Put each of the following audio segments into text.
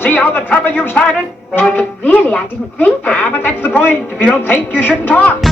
See all the trouble you've started? Really, I didn't think that. But that's the point. If you don't think, you shouldn't talk.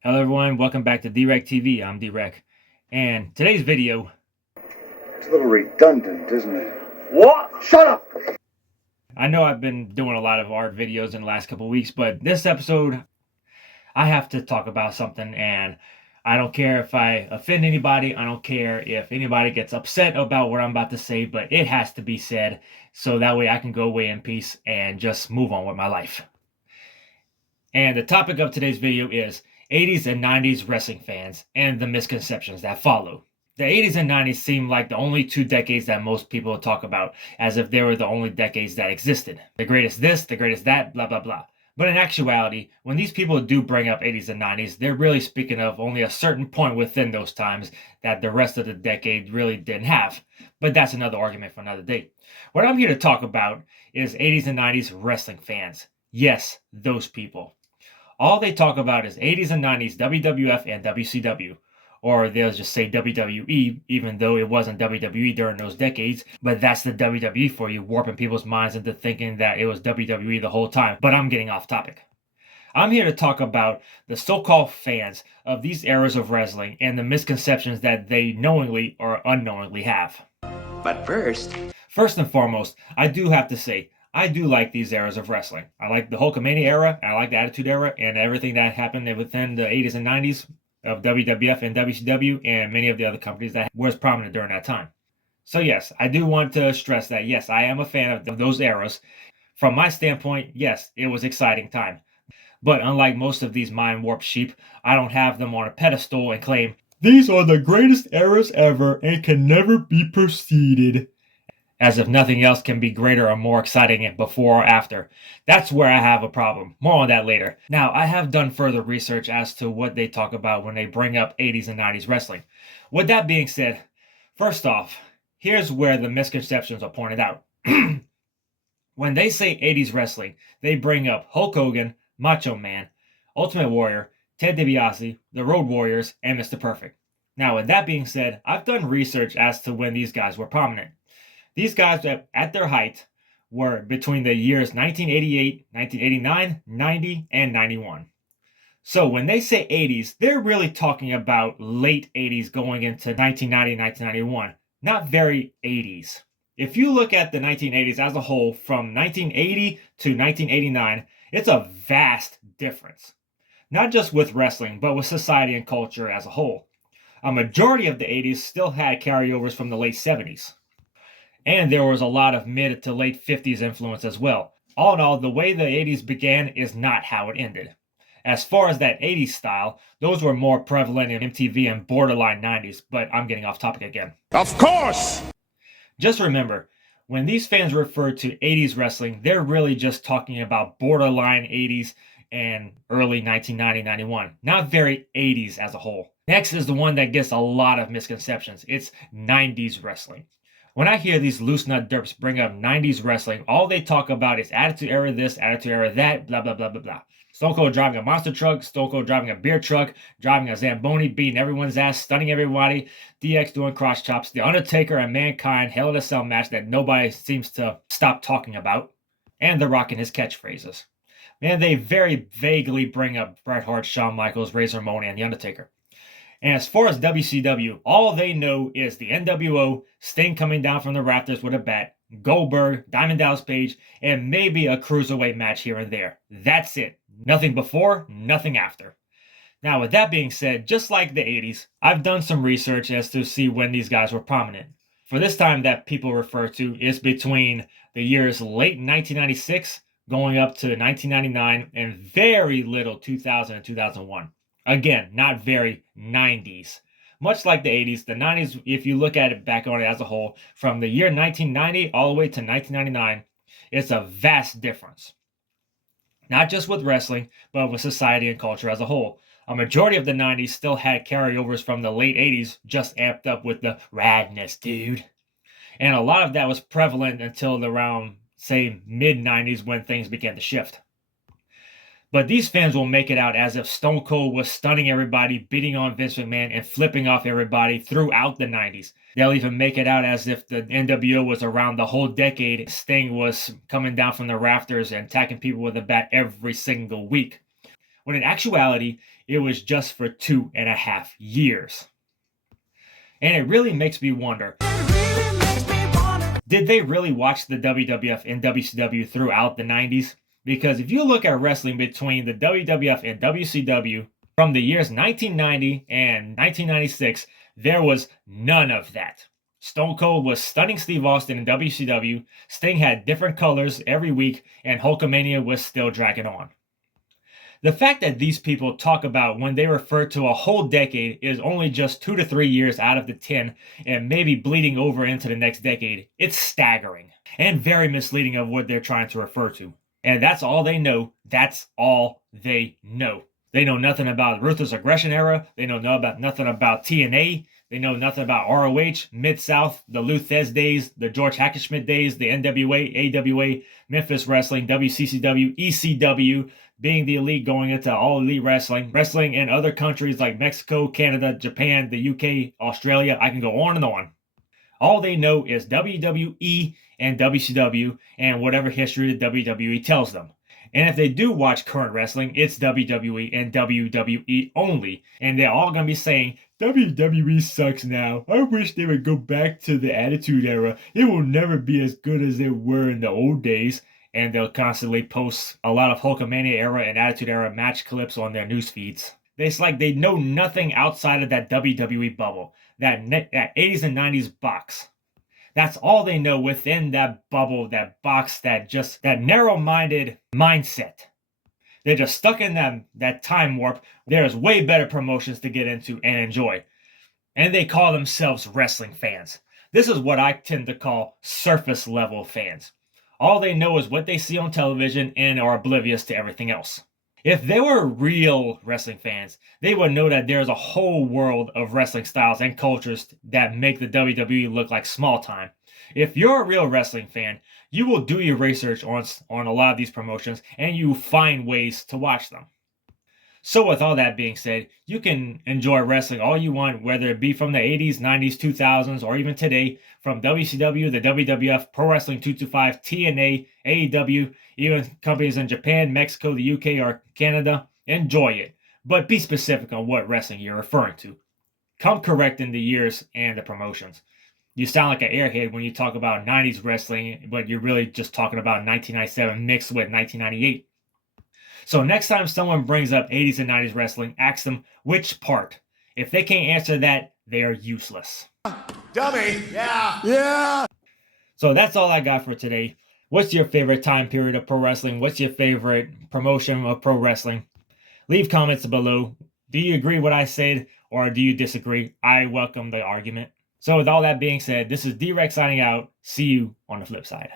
Hello everyone, welcome back to DwreckTV. I'm Dwreck, and today's video... It's a little redundant, isn't it? What? Shut up! I know I've been doing a lot of art videos in the last couple of weeks, but this episode, I have to talk about something, and I don't care if I offend anybody, I don't care if anybody gets upset about what I'm about to say, but it has to be said, so that way I can go away in peace and just move on with my life. And the topic of today's video is 80s and 90s wrestling fans and the misconceptions that follow. The 80s and 90s seem like the only two decades that most people talk about, as if they were the only decades that existed. The greatest this, the greatest that, blah, blah, blah. But in actuality, when these people do bring up 80s and 90s, they're really speaking of only a certain point within those times that the rest of the decade really didn't have. But that's another argument for another day. What I'm here to talk about is 80s and 90s wrestling fans. Yes, those people. All they talk about is 80s and 90s WWF and WCW. Or they'll just say WWE, even though it wasn't WWE during those decades. But that's the WWE for you, warping people's minds into thinking that it was WWE the whole time. But I'm getting off topic. I'm here to talk about the so-called fans of these eras of wrestling and the misconceptions that they knowingly or unknowingly have. But first and foremost, I do have to say, I do like these eras of wrestling. I like the Hulkamania era, I like the Attitude era, and everything that happened within the 80s and 90s of WWF and WCW and many of the other companies that was prominent during that time. So yes, I do want to stress that yes, I am a fan of those eras. From my standpoint, yes, it was an exciting time. But unlike most of these mind-warped sheep, I don't have them on a pedestal and claim, "These are the greatest eras ever and can never be preceded." As if nothing else can be greater or more exciting before or after. That's where I have a problem. More on that later. Now, I have done further research as to what they talk about when they bring up 80s and 90s wrestling. With that being said, first off, here's where the misconceptions are pointed out. When they say 80s wrestling, they bring up Hulk Hogan, Macho Man, Ultimate Warrior, Ted DiBiase, the Road Warriors, and Mr. Perfect. Now, with that being said, I've done research as to when these guys were prominent. These guys at their height were between the years 1988, 1989, 90, and 91. So when they say 80s, they're really talking about late 80s going into 1990, 1991. Not very 80s. If you look at the 1980s as a whole, from 1980 to 1989, it's a vast difference. Not just with wrestling, but with society and culture as a whole. A majority of the 80s still had carryovers from the late 70s. And there was a lot of mid to late 50s influence as well. All in all, the way the 80s began is not how it ended. As far as that 80s style, those were more prevalent in MTV and borderline 90s, but I'm getting off topic again. Of course! Just remember, when these fans refer to 80s wrestling, they're really just talking about borderline 80s and early 1990-91. Not very 80s as a whole. Next is the one that gets a lot of misconceptions. It's 90s wrestling. When I hear these loose nut derps bring up 90s wrestling, all they talk about is Attitude Era this, Attitude Era that, blah, blah, blah, blah, blah. Stone Cold driving a monster truck, Stone Cold driving a beer truck, driving a Zamboni, beating everyone's ass, stunning everybody, DX doing cross chops, The Undertaker and Mankind, Hell in a Cell match that nobody seems to stop talking about, and The Rock and his catchphrases. And they very vaguely bring up Bret Hart, Shawn Michaels, Razor Ramon, and The Undertaker. And as far as WCW, all they know is the NWO, Sting coming down from the rafters with a bat, Goldberg, Diamond Dallas Page, and maybe a cruiserweight match here and there. That's it. Nothing before, nothing after. Now, with that being said, just like the 80s, I've done some research as to see when these guys were prominent. For this time that people refer to is between the years late 1996 going up to 1999 and very little 2000 and 2001. Again, not very 90s. Much like the 80s, the 90s, if you look at it back on it as a whole, from the year 1990 all the way to 1999, it's a vast difference. Not just with wrestling, but with society and culture as a whole. A majority of the 90s still had carryovers from the late 80s, just amped up with the radness, dude. And a lot of that was prevalent until around, say, mid-90s when things began to shift. But these fans will make it out as if Stone Cold was stunning everybody, beating on Vince McMahon, and flipping off everybody throughout the 90s. They'll even make it out as if the NWO was around the whole decade. Sting was coming down from the rafters and attacking people with a bat every single week. When in actuality, it was just for 2.5 years. And it really makes me wonder, did they really watch the WWF and WCW throughout the 90s? Because if you look at wrestling between the WWF and WCW from the years 1990 and 1996, there was none of that. Stone Cold was stunning Steve Austin in WCW, Sting had different colors every week, and Hulkamania was still dragging on. The fact that these people talk about when they refer to a whole decade is only just 2 to 3 years out of the 10 and maybe bleeding over into the next decade, it's staggering and very misleading of what they're trying to refer to. And that's all they know. That's all they know. They know nothing about Ruthless Aggression era. They know nothing about TNA. They know nothing about ROH, Mid-South, the Lou Thez days, the George Hackenschmidt days, the NWA, AWA, Memphis Wrestling, WCCW, ECW, being the elite going into all elite wrestling, wrestling in other countries like Mexico, Canada, Japan, the UK, Australia. I can go on and on. All they know is WWE and WCW and whatever history the WWE tells them. And if they do watch current wrestling, it's WWE and WWE only. And they're all going to be saying, WWE sucks now. I wish they would go back to the Attitude Era. It will never be as good as they were in the old days. And they'll constantly post a lot of Hulkamania era and Attitude Era match clips on their news feeds. It's like they know nothing outside of that WWE bubble, that 80s and 90s box. That's all they know within that bubble, that box, that narrow-minded mindset. They're just stuck in that time warp. There's way better promotions to get into and enjoy. And they call themselves wrestling fans. This is what I tend to call surface-level fans. All they know is what they see on television and are oblivious to everything else. If they were real wrestling fans, they would know that there's a whole world of wrestling styles and cultures that make the WWE look like small time. If you're a real wrestling fan, you will do your research on a lot of these promotions and you find ways to watch them. So with all that being said, you can enjoy wrestling all you want, whether it be from the 80s, 90s, 2000s, or even today, from WCW, the WWF, Pro Wrestling 225, TNA, AEW, even companies in Japan, Mexico, the UK, or Canada. Enjoy it, but be specific on what wrestling you're referring to. Come correct in the years and the promotions. You sound like an airhead when you talk about 90s wrestling, but you're really just talking about 1997 mixed with 1998. So next time someone brings up 80s and 90s wrestling, ask them which part. If they can't answer that, they are useless. Dummy! Yeah! So that's all I got for today. What's your favorite time period of pro wrestling? What's your favorite promotion of pro wrestling? Leave comments below. Do you agree with what I said or do you disagree? I welcome the argument. So with all that being said, this is Drek signing out. See you on the flip side.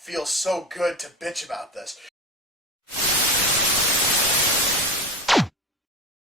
Feels so good to bitch about this.